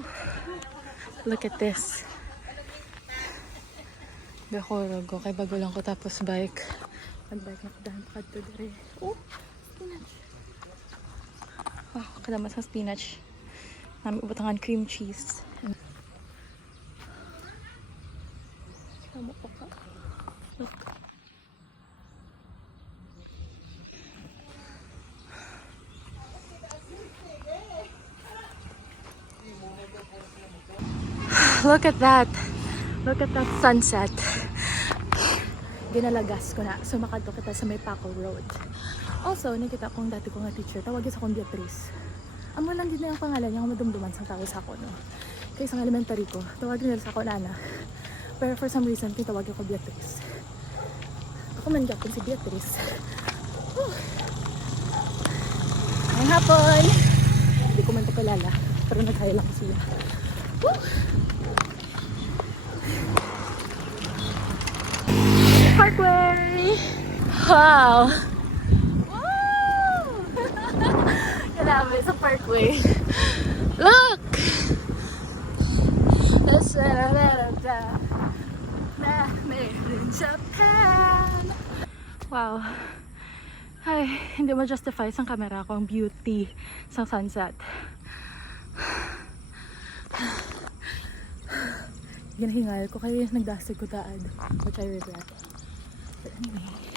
Woo! Look at this. Gahorog ko kay bago lang ko tapos bike. Mag-bike na kadahan pa kadto dire. Oh, spinach. Oh, kadamas sa spinach. Nami ubutangan cream cheese. Tama pa ka. Look. Look at that. Look at that sunset. Ginalagas ko na. Sumakad ko kita sa may Paco Road. Also, nakita kong dati ko nga teacher. Tawagin sa akong Beatrice. Amo lang din na yung pangalan niya. Madumduman sa tao sa ako, no? Kaya sa elementary ko, tawagin nila sa ako Nana. Pero for some reason, tinatawagin ko Beatrice. Ako man gapon si Beatrice. Ay hapon! Hindi ko man ito kilala. Pero nag-hi lang ko siya. Parkway! Wow! Woo! Grabe sa Parkway. Look! Made in Japan! Wow. Ay, hindi mo justify sa camera ko ang beauty sa sunset. Ginahingal ko kaya nagdasig ko daan, which I regret. But anyway.